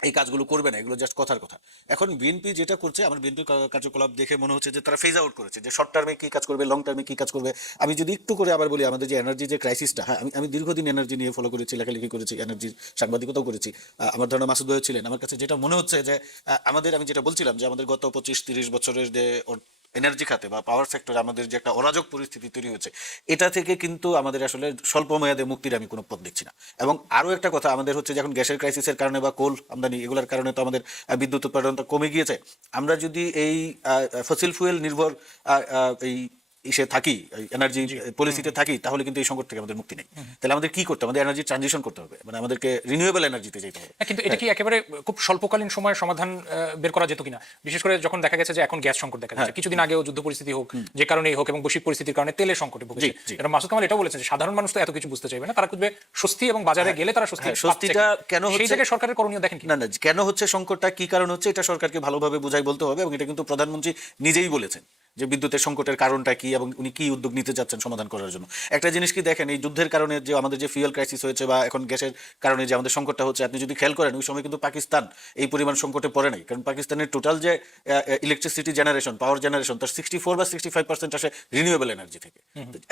এই কাজগুলো করবে না, এগুলো জাস্ট কথার কথা। এখন বিএনপি যেটা করছে, আমার বিএনপির কার্যকলাপ দেখে মনে হচ্ছে যে তারা ফেজ আউট করেছে, যে শর্ট টার্মে কি কাজ করবে, লং টার্মে কি কাজ করবে। আমি যদি একটু করে আবার বলি, আমাদের যে এনার্জি যে ক্রাইসিসটা, হ্যাঁ আমি দীর্ঘদিন এনার্জি নিয়ে ফলো করেছি, লেখালেখি করেছি, এনার্জির সাংবাদিকতাও করেছি, আমার ধারণা মাসুদ ভাই ছিলেন। আমার কাছে যেটা মনে হচ্ছে যে আমি যেটা বলছিলাম যে আমাদের গত 25-30 বছরের যে এনার্জি খাতে বা পাওয়ার সেক্টরে আমাদের যে একটা অরাজক পরিস্থিতি তৈরি হয়েছে, এটা থেকে কিন্তু আমাদের আসলে স্বল্প মেয়াদে মুক্তির আমি কোনো পথ দেখছি না। এবং আরো একটা কথা, আমাদের হচ্ছে যখন গ্যাসের ক্রাইসিসের কারণে বা কোল আমদানি এগুলোর কারণে তো আমাদের বিদ্যুৎ উৎপাদনটা কমে গিয়েছে। আমরা যদি এই ফসিল ফুয়েল নির্ভর এই ইসে থাকি, এনার্জি পলিসিতে থাকি, তাহলে কিন্তু এই সংকট থেকে আমাদের মুক্তি নেই। তাহলে আমাদের কি করতে হবে? আমাদের এনার্জি ট্রানজিশন করতে হবে, মানে আমাদেরকে রিনিউয়েবল এনার্জিতে যেতে হবে। কিন্তু এটা কি একেবারে খুব স্বল্পকালীন সময়ে সমাধান বের করা যেত কিনা? বিশেষ করে যখন দেখা গেছে যে এখন গ্যাস সংকট দেখা যাচ্ছে, কিছুদিন আগেও যুদ্ধ পরিস্থিতি হোক, যে কারণেই হোক, এবং বৈশ্বিক পরিস্থিতির কারণে তেলের সংকটে ভুগেছে। এটা মাসুদ কামাল এটাও বলেছেন যে সাধারণ মানুষ তো এত কিছু বুঝতে চাইবে না, তারা খুঁজবে স্বস্তি, এবং বাজারে গেলে তারা স্বস্তিটা কেন হচ্ছে, সেই জায়গায় সরকারের করণীয় দেখেন কি? না না, কেন হচ্ছে সংকটটা, কি কারণ হচ্ছে, এটা সরকারকে ভালোভাবে বুঝাই বলতে হবে। এবং এটা কিন্তু প্রধানমন্ত্রী নিজেই বলেছেন যে বিদ্যুতের সংকটের কারণটা কি এবং উনি কি উদ্যোগ নিতে যাচ্ছেন সমাধান করার জন্য। একটা জিনিস কি দেখেন, এই যুদ্ধের কারণে যে আমাদের যে ফুয়েল ক্রাইসিস হয়েছে বা এখন গ্যাসের কারণে যে আমাদের সংকটটা হচ্ছে, আপনি যদি খেয়াল করেন ওই সময় কিন্তু পাকিস্তান এই পরিমাণ সংকটে পড়ে নাই। কারণ পাকিস্তানের টোটাল যে ইলেকট্রিসিটি জেনারেশন, পাওয়ার জেনারেশন, তার 64 বা 65% আসে রিনিউয়েবল এনার্জি থেকে।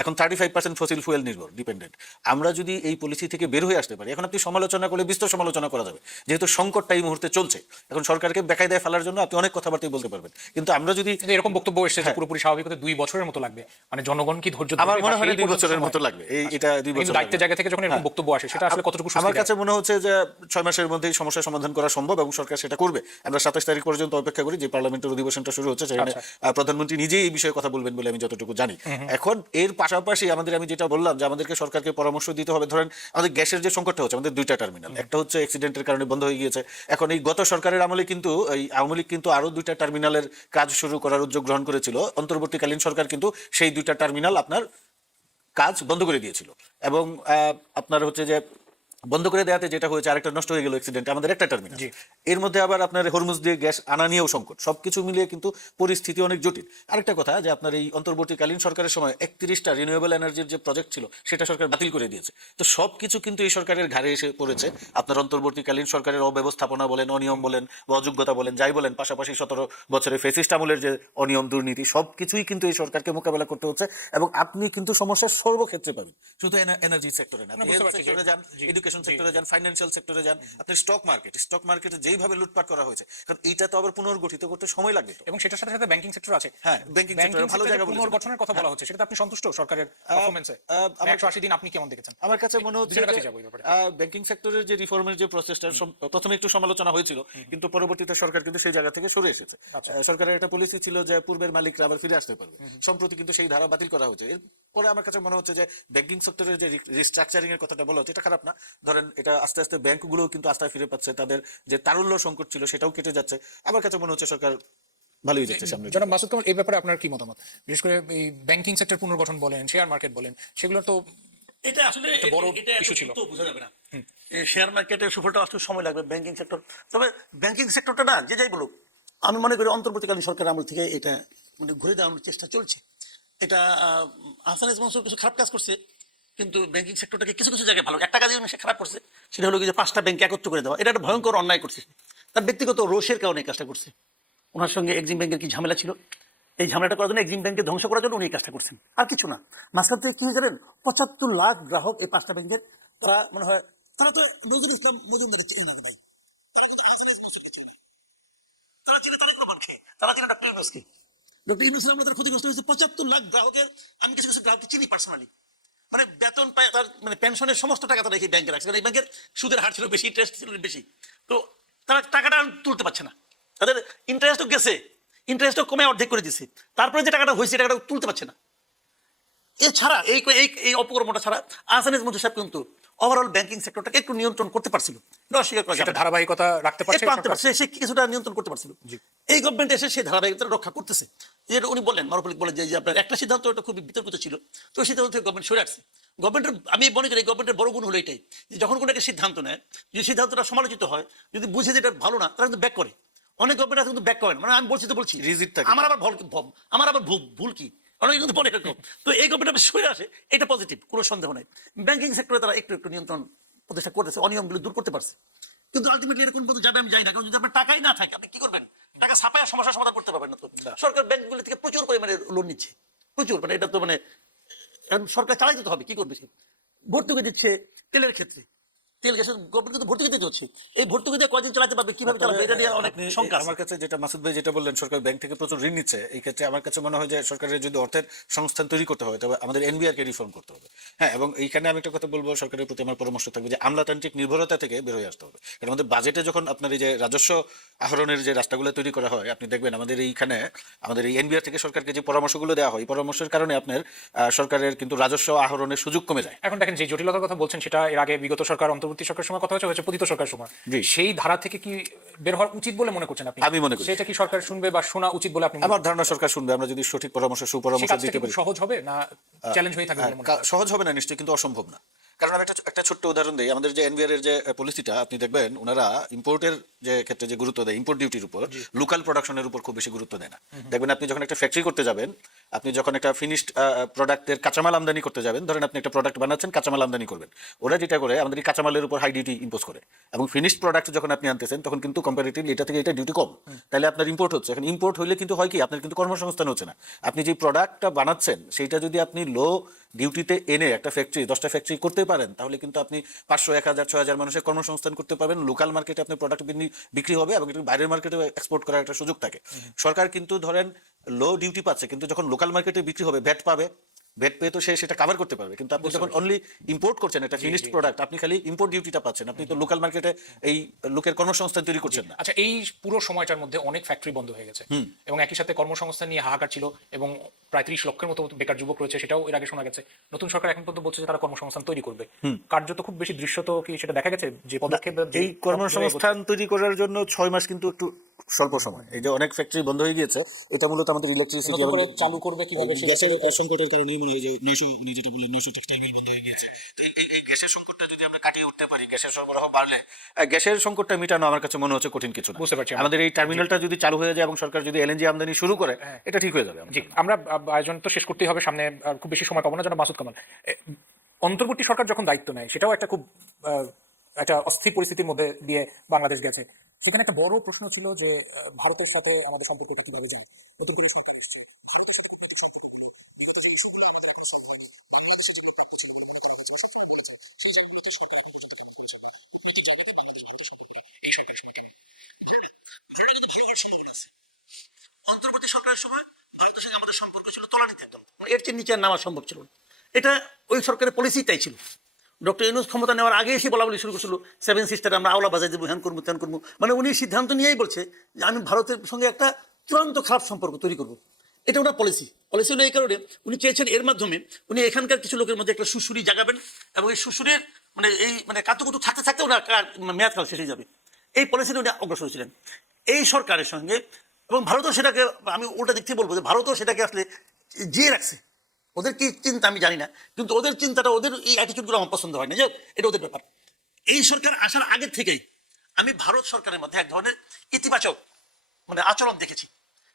এখন 35% ফসিল ফুয়েল নির্ভর ডিপেন্ডেন্ট। আমরা যদি এই পলিসি থেকে বের হয়ে আসতে পারি, এখন আপনি সমালোচনা করলে বিস্তর সমালোচনা করা যাবে, যেহেতু সংকটটা এই মুহূর্তে চলছে। এখন সরকারকে বেকায়দায় ফেলার জন্য আপনি অনেক কথাবার্তাই বলতে পারবেন, কিন্তু আমরা যদি এরকম বক্তব্য এসেছে যে পুরোপুরি স্বাভাবিক হতে 2 বছরের মতো লাগবে, মানে জনগণ কি ধৈর্য ধরবে? আমার মনে হয় 2 বছরের মতো লাগবে। এটা 2 বছর দায়িত্বের জায়গা থেকে যখন এরকম বক্তব্য আসে, সেটা আসলে কতটুকু আমার কাছে মনে হচ্ছে যে 6 মাসের মধ্যেই সমস্যার সমাধান করা সম্ভব এবং সরকার সেটা করবে। আমরা 27 তারিখ পর্যন্ত অপেক্ষা করি, যে পার্লামেন্টের অধিবেশনটা শুরু হচ্ছে, সেখানে প্রধানমন্ত্রী নিজেই এই বিষয়ে কথা বলবেন বলে আমি যতটুকু জানি। এখন এর পাশাপাশি আমি যেটা বললাম যে আমাদেরকে সরকারকে পরামর্শ দিতে হবে। ধরেন আমাদের গ্যাসের যে সংকটটা হচ্ছে, আমাদের 2টা টার্মিনাল, একটা হচ্ছে অ্যাক্সিডেন্টের কারণে বন্ধ হয়ে গিয়েছে। এখন এই গত সরকারের আমলে কিন্তু এই আওয়ামী লীগ কিন্তু আরো 2টা টার্মিনালের কাজ শুরু করার উদ্যোগ গ্রহণ করেছিল। অন্তর্বর্তীকালীন সরকার কিন্তু সেই 2টা টার্মিনাল আপনার কাজ বন্ধ করে দিয়েছিল। এবং আপনার হচ্ছে যে বন্ধ করে দেওয়াতে যেটা হয়েছে, আরেকটা নষ্ট হয়ে গেল অ্যাক্সিডেন্ট, আমাদের একটা টার্মিনাল। এর মধ্যে আবার আপনার হরমুজ দিয়ে গ্যাস আনা নিয়েও সংকট, সবকিছু মিলিয়ে কিন্তু পরিস্থিতি অনেক জটিল। আরেকটা কথা, যে আপনার এই অন্তর্বর্তীকালীন সরকারের সময় 31টা রিনিউয়েবল এনার্জির যে প্রজেক্ট ছিল, সেটা সরকার বাতিল করে দিয়েছে। তো সবকিছু কিন্তু এই সরকারের ঘাড়ে এসে পড়েছে। আপনার অন্তর্বর্তীকালীন সরকারের অব্যবস্থাপনা বলেন, অনিয়ম বলেন বা অযোগ্যতা বলেন, যাই বলেন, পাশাপাশি 17 বছরের ফেসিস্ট আমলের যে অনিয়ম দুর্নীতি, সবকিছুই কিন্তু এই সরকারকে মোকাবেলা করতে হচ্ছে। এবং আপনি কিন্তু সমস্যার সর্বক্ষেত্রে পাবেন, শুধু এনার্জি সেক্টরে না, সেক্টরে যান, এডুকেশন সেক্টরে যান, ফাইন্যান্সিয়াল সেক্টরে যান, আপনি স্টক মার্কেটে যেইভাবে লুটপাট করা হয়েছে, কারণ এইটা তো আবার পুনর্গঠিত করতে সময় লাগবে। এবং সেটার সাথে সাথে ব্যাংকিং সেক্টর আছে। হ্যাঁ, ব্যাংকিং সেক্টরে ভালো জায়গা বলেছেন, পুনর্গঠনের কথা বলা হচ্ছে, সেটা আপনি সন্তুষ্ট সরকারের পারফরম্যান্সে? 180 দিন আপনি কেমন দেখেছেন? আমার কাছে মনে হচ্ছে ব্যাংকিং সেক্টরের যে রিফর্মের যে প্রসেসটা প্রথমে একটু সমালোচনা হয়েছিল, কিন্তু পরবর্তীতে সরকার কিন্তু সেই জায়গা থেকে সরে এসেছে। সরকারের একটা পলিসি ছিল যে পূর্বের মালিকরা আবার ফিরে আসতে পারবে, সম্প্রতি কিন্তু সেই ধারা বাতিল করা হয়েছে। এরপরে আমার কাছে মনে হচ্ছে যে ব্যাংকিং সেক্টরের যে রিস্ট্রাকচারিং এর কথাটা বলা হচ্ছে, এটা খারাপ না। ধরেন এটা আস্তে আস্তে ব্যাংকগুলো কিন্তু আস্থা ফিরে পাচ্ছে, তাদের যে তারল্য সংকট ছিল সেটাও কেটে যাচ্ছে। আমার কাছে মনে হচ্ছে সরকার ভালোই যাচ্ছে সামনে। জনাব মাসুদ কামাল, এই ব্যাপারে আপনার কি মতামত? বিশেষ করে এই ব্যাংকিং সেক্টর পুনর্গঠন বলেন, শেয়ার মার্কেট বলেন, সেগুলো তো এটা আসলে বড় এটা ইস্যু ছিল, বোঝা যাবে না। শেয়ার মার্কেটের সুফলটা আসতে সময় লাগবে, ব্যাংকিং সেক্টর। তবে ব্যাংকিং সেক্টরটা না, যে যাই বলুক, আমি মনে করি অন্তর্বর্তীকালীন সরকার আমল থেকে এটা মানে ঘুরে দেওয়ানোর চেষ্টা চলছে। এটা আহসানুল মনসুর কিছু খারাপ কাজ করছে, কিন্তু ব্যাংকিং সেক্টরটাকে কিছু কিছু জায়গায় ভালো, একটা কাজে সে খারাপ করছে, সেটা হলো কি যে 5টা ব্যাংক একত্র করে দেওয়া। এটা একটা ভয়ঙ্কর অন্যায় করছে, তার ব্যক্তিগত রোষের কারণে এই কাজটা করছে। ওনার সঙ্গে এক্সিম ব্যাংকের কি ঝামেলা ছিল, এই ঝামেলাটা করার জন্য, এক্সিম ব্যাংকে ধ্বংস করার জন্য উনি এই কাজটা করছেন, আর কিছু না। মাঝখান থেকে কি হয়ে জানেন, 75 লাখ গ্রাহক এই 5টা ব্যাংকের, তারা মনে হয় তারা তো নজরুল ইসলাম মজুমদারের চেনে নাকি নাই, তারা কিন্তু আহসানুল মনসুরকে চেনে, তারা চিনে তারেক রহমানকে, তারা চিনে ডক্টর ইউনূসকে। ডক্টর ইউনূসের আমরা তার ক্ষতিগ্রস্ত হয়েছে 75 লাখ গ্রাহকের। আমি কিছু কিছু গ্রাহককে চিনি পার্সোনালি, মানে বেতন পায়, তার মানে পেনশনের সমস্ত টাকা তারা এই ব্যাংকে রাখছে, কারণ এই ব্যাংকের সুদের হার ছিল বেশি, ইন্টারেস্ট ছিল বেশি। তো তারা টাকাটা তুলতে পারছে না, তাদের ইন্টারেস্টও গেছে, ইন্টারেস্টও কমে অর্ধেক করে দিচ্ছে, তারপরে যে টাকাটা হয়েছে টাকাটা তুলতে পারছে না। এছাড়া এই এই অপকর্মটা ছাড়া আহসানুল মনসুর সাহেব কিন্তু ওভারঅল ব্যাংকিং সেক্টরটাকে একটু নিয়ন্ত্রণ করতে পারছিল, অস্বীকার করা যাবে সেটা না। ধারাবাহিকতা রাখতে পারছে, একটু আনতে পারছে, সে কিছুটা নিয়ন্ত্রণ করতে পারছিল। এই গভর্নমেন্ট এসে সেই ধারাবাহিকতা রক্ষা করতেছে। যেটা উনি বললেন, মারুফ বলেন যে আপনার একটা সিদ্ধান্ত, এটা খুবই বিতর্কিত ছিল, তো সিদ্ধান্ত থেকে গভর্নমেন্ট সরে আসছে। গভর্নমেন্টের আমি মনে করি গভর্নমেন্টের বড় গুণ হলো এটাই, যে যখন কোনো একটা সিদ্ধান্ত নেয়, যদি সিদ্ধান্তটা সমালোচিত হয়, যদি বুঝে যে এটা ভালো না, তারা কিন্তু ব্যাক করে। অনেক গভর্নমেন্ট আছে কিন্তু ব্যাক করেন, মানে আমি বলছি তো বলছি, রিজিড থাকে, আমার আবার ভুল কি, অনেক কিন্তু বলে এরকম। তো এই গভর্নমেন্ট সরে আসে, এটা পজিটিভ, কোনো সন্দেহ নাই। ব্যাংকিং সেক্টরে তারা একটু একটু নিয়ন্ত্রণ প্রতিষ্ঠা করতেছে, অনিয়মগুলো দূর করতে পারছে। কিন্তু আলটিমেটলি এরকম পর্যন্ত যাবে আমি যাই না, কারণ যদি আপনার টাকাই না থাকে, আপনি কি করবেন? টাকা ছাপায় সমস্যার সমাধান করতে পারবেন না। তো সরকার ব্যাংকগুলি থেকে প্রচুর পরিমাণে লোন নিচ্ছে, প্রচুর, মানে এটা তো মানে সরকার চালাই যেতে হবে, কি করবে সে? ভর্তুকি দিচ্ছে তেলের ক্ষেত্রে, তেল গ্যাসের গভর্নমেন্ট কিন্তু ভর্তুকি দিতে হচ্ছে। এই ভর্তুকি দিয়ে কয়দিন চালাতে পারবে, কিভাবে চালাবে, এটা নিয়ে অনেক আপনি শঙ্কা আছে। আমার কাছে যেটা মাসুদ ভাই যেটা বললেন, সরকার ব্যাংক থেকে প্রচুর ঋণ নিচ্ছে, এই ক্ষেত্রে আমার কাছে মনে হয় যে সরকারের যদি অর্থের সংস্থান তৈরি করতে হয় তবে আমাদের এনবিআর কে রিফর্ম করতে হবে। হ্যাঁ, এবং এইখানে আমি একটা কথা বলবো, সরকারের প্রতি আমার পরামর্শ থাকবে যে আমলাতান্ত্রিক নির্ভরতা থেকে বের হয়ে আসতে হবে। কারণ আমাদের বাজেটে যখন আপনার এই যে রাজস্ব আহরণের যে রাস্তাগুলো তৈরি করা হয়, আপনি দেখবেন আমাদের এইখানে আমাদের এই এনবিআর থেকে সরকারকে যে পরামর্শগুলো দেওয়া হয়, এই পরামর্শের কারণে আপনার সরকারের কিন্তু রাজস্ব আহরণের সুযোগ কমে যায়। এখন দেখেন যে জটিলতার কথা বলছেন সেটা এর আগে বিগত সরকার, অন্তর্বর্তী সরকারের সময় কথা হয়েছে পতিত সরকারের সময়, জি। সেই ধারা থেকে কি বের হওয়া উচিত বলে মনে করছেন আপনি? আমি মনে করি সেটা কি সরকার শুনবে বা শোনা উচিত বলে আপনি আমার ধারণা সরকার শুনবে, আমরা যদি সঠিক পরামর্শ সেই সুপরামর্শ কাজটা দিতে কি পারি। খুব সহজ হবে না চ্যালেঞ্জ হয়ে থাকবে বলে মনে করেন? সহজ হবে না নিশ্চয়ই, কিন্তু অসম্ভব না। কারণ আমি একটা ছোট্ট উদাহরণ দিই, আমাদের যে এনবিআর এর যে পলিসিটা আপনি দেখবেন ওনারা ইম্পোর্টের যে ক্ষেত্রে যে গুরুত্ব দেয়, ইম্পোর্ট ডিউটির উপর, লোকাল প্রোডাকশনের উপর খুব বেশি গুরুত্ব দেয় না। দেখবেন আপনি যখন একটা ফ্যাক্টরি করতে যাবেন, আপনি যখন একটা ফিনিশড প্রোডাক্টের কাঁচামাল আমদানি করতে যাবেন, ধরেন আপনি একটা প্রোডাক্ট বানাচ্ছেন, কাঁচামাল আমদানি করবেন, ওরা যেটা করে আমাদের এই কাঁচামালের উপর হাই ডিউটি ইম্পোজ করে, এবং ফিনিশড প্রোডাক্ট যখন আপনি আনতেছেন তখন কিন্তু কম্পারেটিভলি এটা থেকে এটা ডিউটি কম, তাহলে আপনার ইম্পোর্ট হচ্ছে। এখন ইম্পোর্ট হলে কিন্তু হয় কি, আপনার কিন্তু কর্মসংস্থান হচ্ছে না। আপনি যে প্রোডাক্টটা বানাচ্ছেন সেইটা যদি আপনি লো ডিউটিতে এনে একটা ফ্যাক্টরি 10টা ফ্যাক্টরি করতে পারেন, তাহলে কিন্তু আপনি 500, 1000, 6000 মানুষের কর্মসংস্থান করতে পারবেন। লোকাল মার্কেটে আপনার প্রোডাক্ট বিক্রি হবে এবং এটা বাইরের মার্কেটে এক্সপোর্ট করার একটা সুযোগ থাকে। সরকার কিন্তু ধরেন লো ডিউটি পাচ্ছে, কিন্তু যখন লোকাল মার্কেটে বিক্রি হবে ভ্যাট পাবে, ভ্যাট পেয়ে তো সে সেটা কভার করতে পারবে। কিন্তু আপনি যখন অনলি ইম্পোর্ট করছেন একটা ফিনিশড প্রোডাক্ট, আপনি খালি ইম্পোর্ট ডিউটিটা পাচ্ছেন, আপনি তো লোকাল মার্কেটে এই লোকের কর্মসংস্থান তৈরি করছেন না। আচ্ছা, এই পুরো সময়টার মধ্যে অনেক ফ্যাক্টরি বন্ধ হয়ে গেছে এবং একই সাথে কর্মসংস্থান নিয়ে হাহাকার ছিল এবং প্রায় 30 লক্ষের মতো বেকার যুবক রয়েছে, সেটাও এর আগে শোনা গেছে। নতুন সরকার এখন পর্যন্ত বলছে যে তারা কর্মসংস্থান তৈরি করবে। কার্যত খুব বেশি দৃশ্যত কি সেটা দেখা গেছে যে পদক্ষেপ এই কর্মসংস্থান তৈরি করার জন্য 6 মাস কিন্তু একটু স্বল্প সময়। এই যে অনেক ফ্যাক্টরি বন্ধ হয়ে গিয়েছে, এটা মূলত আমাদের ইলেকট্রিসিটি চালু করবে কিভাবে গ্যাসের সংকটের কারণেই মনে হয় যে 900 যেটা বললেন 900 টেক্সটাইল মিল বন্ধ হয়ে গিয়েছে। তো এই গ্যাসের সংকটটা যদি আমরা কাটিয়ে উঠতে পারি, গ্যাসের সরবরাহ বাড়লে গ্যাসের সংকটটা মেটানো আমার কাছে মনে হচ্ছে কঠিন কিছু না। বুঝতে পারছি। আমাদের এই টার্মিনালটা যদি চালু হয়ে যায় এবং সরকার যদি এলএনজি আমদানি শুরু করে, এটা ঠিক হয়ে যাবে। জি, আমরা আয়োজন তো শেষ করতেই হবে, সামনে আর খুব বেশি সময় পাবো না। যেন মাসুদ কামাল, অন্তর্বর্তী সরকার যখন দায়িত্ব নেয় সেটাও একটা খুব একটা অস্থির পরিস্থিতির মধ্যে দিয়ে বাংলাদেশ গেছে। সেখানে একটা বড় প্রশ্ন ছিল যে ভারতের সাথে আমাদের সম্পর্কটা কিভাবে যায়। নতুন করে সরকার অন্তর্বর্তী সরকারের সময় ভারতের সঙ্গে আমাদের সম্পর্ক ছিল তলানিতে একদম, এর চেয়ে নিচে নামা সম্ভব ছিল না। এটা ওই সরকারের পলিসি তাই ছিল। ডক্টর ইউনূস ক্ষমতা নেওয়ার আগে এসে বলা বলি শুরু করছিল 7 সিস্টার আমরা আওলা বাজাই দেবো, হ্যান করবো ত্যান করবো। মানে উনি সিদ্ধান্ত নিয়েই বলছে যে আমি ভারতের সঙ্গে একটা চূড়ান্ত খারাপ সম্পর্ক তৈরি করবো। এটা ওনার পলিসি হলো এই কারণে উনি চেয়েছেন এর মাধ্যমে উনি এখানকার কিছু লোকের মধ্যে একটা সুশুরি জাগাবেন এবং এই সুশুরের মানে এই মানে কাতুকুতু থাকতে থাকতে ওনার মেয়াদকাল শেষ হয়ে যাবে। এই পলিসি উনি অগ্রসর ছিলেন এই সরকারের সঙ্গে। এবং ভারতও সেটাকে, আমি উল্টা দিক থেকে বলবো যে ভারতও সেটাকে আসলে জিয়ে রাখছে। ওদের কি চিন্তা আমি জানি না, কিন্তু ওদের চিন্তাটা, ওদের এই অ্যাটিটিউডগুলো আমার পছন্দ হয় না। যাই হোক, এটা ওদের ব্যাপার। এই সরকার আসার আগের থেকেই আমি ভারত সরকারের মধ্যে এক ধরনের ইতিবাচক মানে আচরণ দেখেছি।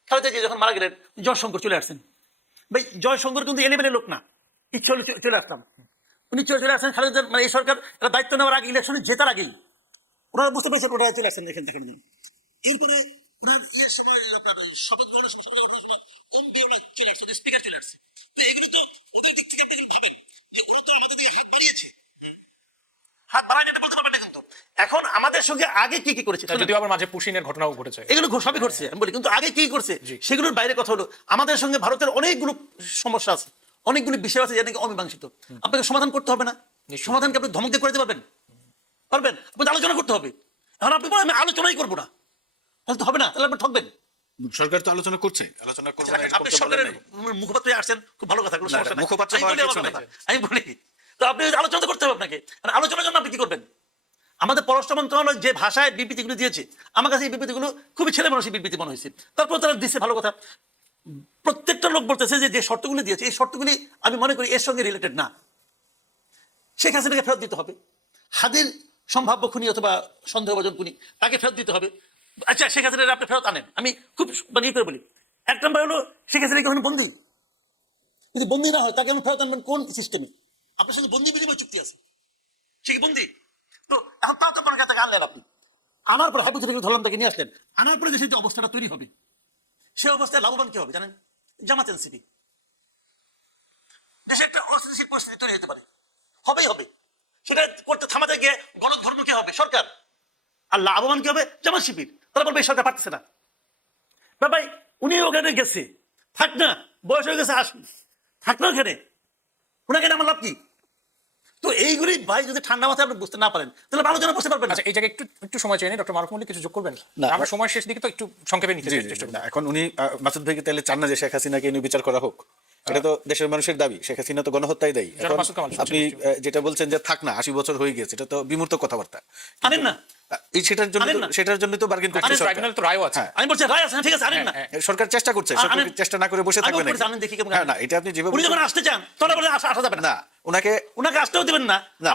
খালেদা জিয়া যখন মারা গেলেন, জয়শঙ্কর চলে আসছেন। ভাই জয়শঙ্কর কিন্তু এলেবেলে লোক না, ইচ্ছে হলে চলে আসতাম। উনি চলে আসছেন খালেদা, মানে এই সরকার দায়িত্ব নেওয়ার আগে, ইলেকশনে জেতার আগেই ওনারা বুঝতে পেরেছেন, ওনারা চলে আসছেন দেখেন দেখেন। এরপরে ওনার ইয়ের সময় শপথ গ্রহণের সময় ওম বিড়লা চলে আসছে, স্পিকার চলে আসছে। তো এগুলো তো ওদের দিক থেকে আপনি ভাবেন যে ওরা তো আমাদের দিয়ে হাত বাড়িয়েছে, হাত বাড়ায় এটা বলতে পারবেন না। কিন্তু এখন আমাদের সঙ্গে আগে কি কি করেছে, যদিও আবার মাঝে পুশিনের ঘটনাও ঘটেছে, এগুলো সবই ঘটছে আমি বলি, কিন্তু আগে কি করছে সেগুলোর বাইরে কথা হলো আমাদের সঙ্গে ভারতের অনেকগুলো সমস্যা আছে, অনেকগুলো বিষয় আছে যেটা নাকি অমীমাংসিত। আপনাকে সমাধান করতে হবে না, সমাধানকে আপনি ধমক দিয়ে করে দিতে পারবেন, পারবেন? আপনাকে আলোচনা করতে হবে। এখন আপনি বলেন আমি আলোচনাই করবো না, তাহলে তো হবে না, তাহলে আপনি ঠকবেন। সরকার তো আলোচনা করছে, আলোচনা করবে না আপনি সরকারের মুখপাত্র আসছেন, খুব ভালো কথা, কোনো সমস্যা নাই। মুখপাত্র আমি বলি তো আপনি আলোচনা তো করতে হবে আপনাকে। আলোচনার জন্য আপনি কি করবেন? আমাদের পররাষ্ট্র মন্ত্রণালয় যে ভাষায় বিবৃতিগুলো দিয়েছে, আমার কাছে এই বিবৃতিগুলো খুবই ছেলে মানুষের বিবৃতি মনে হয়েছে। তারপর তারা দিচ্ছে ভালো কথা, প্রত্যেকটা লোক বলতেছে যে শর্তগুলি দিয়েছে এই শর্তগুলি আমি মনে করি এর সঙ্গে রিলেটেড না। শেখ হাসিনাকে ফেরত দিতে হবে, হাদির সম্ভাব্য খুনি অথবা সন্দেহভাজন খুনি তাকে ফেরত দিতে হবে। আচ্ছা, শেখ হাসিনার আপনি ফেরত আনেন, আমি খুব মানে করে বলি, এক নম্বর হলো শেখ হাসিনা কি বন্দী, যদি বন্দী না হয় তাকে আমি ফেরত আনবেন কোন সিস্টেমে? আপনার সঙ্গে বন্দী বিনিময় চুক্তি আছে, সে কি বন্দী? তো এখন তাও তো আপনার কাছে আনলেন, আপনি আনার পরে হাইপোথেটিক্যাল ধরলাম, তাকে নিয়ে আসলেন, আনার পরে দেশের যে অবস্থাটা তৈরি হবে সে অবস্থায় লাভবান কি হবে জানেন? জামাত এনসিপি। দেশে একটা অস্থিতিশীল পরিস্থিতি তৈরি হতে পারে, হবেই হবে। সেটা করতে থামাতে গিয়ে গণধর্ম কি হবে? সরকার। আর লাভবান কি হবে? জামাত শিবির। তারা বলবে এই সরকার পারতেছে না। ভাই উনি ওখানে গেছে, থাক না, বয়স হয়ে গেছে, আসুন, থাক না ওখানে, ওনাকে আমার লাভ কি? তো এইগুলি ভাই যদি ঠান্ডা মাথায় আপনি বুঝতে না পারেন তাহলে ভালো জন্য বুঝতে পারবেন না। আচ্ছা, এই জায়গায় একটু একটু সময় চাই, ডক্টর মারুফ মল্লিক কিছু যোগ করবেন? না। আমরা সময় শেষ দিকে তো একটু সংক্ষেপে নিতে জি, চেষ্টা জি, করব। না, এখন উনি মাসুদ ভাইকে তাহলে চান না যে শেখ হাসিনাকে নিয়ে বিচার করা হোক? এটা তো দেশের মানুষের দাবি। শেখ হাসিনা তো গণহত্যায় দায়ী। জনাব এখন মাসুদ কামাল শুনছি, আপনি যেটা বলছেন যে থাক না, 80 বছর হয়ে গেছে, এটা তো বিমূর্ত কথাবার্তা। আনেন না, এই আনেন না। সেটার জন্য তো বার্গেন করছে সরকার। ট্রাইব্যুনাল তো রায়ও আছে। হ্যাঁ। আমি বলছি রায় আছে, ঠিক আছে, আনেন না। সরকার চেষ্টা করছে, সরকার আনেন। চেষ্টা না করে বসে আমিও থাকবে না। করেছি, আনেন দেখি কেমন হ্যাঁ, আনেন। না, এটা আপনি যেভাবে উনি যখন আসতে চান তখন বলে আসা যাবে না, না, ওনাকে ওনাকে আসতেও দেবেন না। না।